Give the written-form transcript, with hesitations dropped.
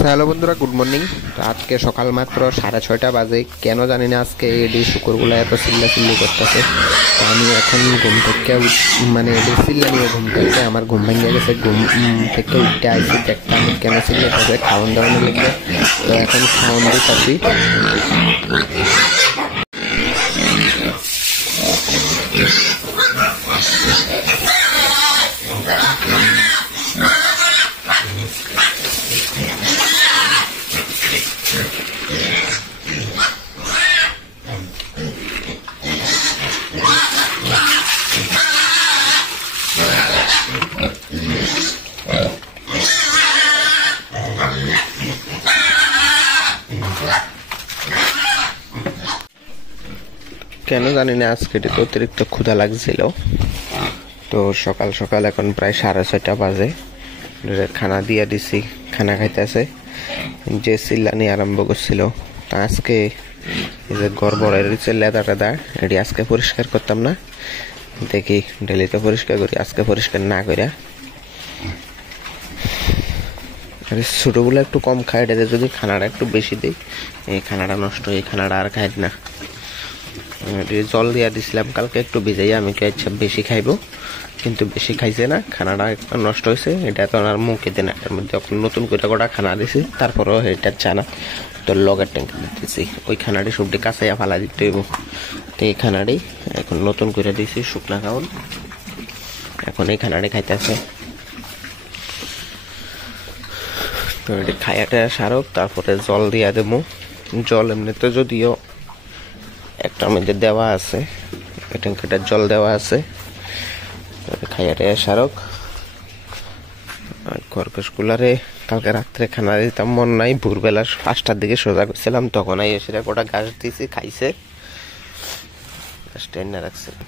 Hello বন্ধুরা, good morning. তো আজকে সকাল মাত্র 6:30 বাজে। কেন জানি না আজকে এডি শুকুরগুলো এত চিল্লাচিল্লি করতেছে। তো আমি এখন ঘুম থেকে মানে এডি চিল্লানিও ঘুম থেকে আমার ঘুম ভেঙে গেছে। ঘুম থেকে উঠতে আইসি দেখতে আমি কেন চিল্লাইতেছে খাওয়ান দাওয়ানো লিখে। তো এখন খাওয়ান দিতেছি। কেন জানি না আজকে তো অতিরিক্ত ক্ষুধা লাগছিল। তো সকাল সকাল এখন প্রায় 6:30 বাজে। খানা দিয়ে দিছি, খানা খাইতেছে। যে চিল্লানি আরম্ভ করছিল, তা আজকে এই যে গড়বড় রয়েছে লেদা টেদা, এটি আজকে পরিষ্কার করতাম না। দেখি ডেলি তো পরিষ্কার করি, আজকে পরিষ্কার না করিয়া ছোটগুলো একটু কম খাই। এটাতে যদি খানাটা একটু বেশি দিই, এই খানাটা নষ্ট, এই খানাটা আর খাই না। জল দিয়া দিছিলাম কালকে, একটু ভিজাইয়া আমি ইচ্ছা বেশি খাইবো, কিন্তু বেশি খাইছে না, খানাটা একটু নষ্ট হয়েছে। এটা তো আর মুখে দেন, এটার মধ্যে নতুন করে গোটা খানা দিছি, তারপরেও এটা চানা তো লগের ট্যাঙ্কি দিতেছি। ওই খানাটি সবটি কাঁচাইয়া ফালা দিতে হইব। তো এই খানাটি এখন নতুন করে দিছি শুকনা খাওয়ান। এখন এই খানাটি খাইতেছে। তো এটি খাইয়াটা সারক, তারপরে জল দিয়া দেবো। জল এমনিতে যদিও একটার মধ্যে দেওয়া আছে, ট্যাঙ্কিটার জল দেওয়া আছে। খাইয়াটা সারক। খরগোশগুলারে কালকে রাত্রে খানা দিতাম, মন নাই। ভোরবেলা 5টার দিকে সোজা করছিলাম, তখন এসে গোটা ঘাস দিয়েছি, খাইছে, টেনে রাখছিলাম।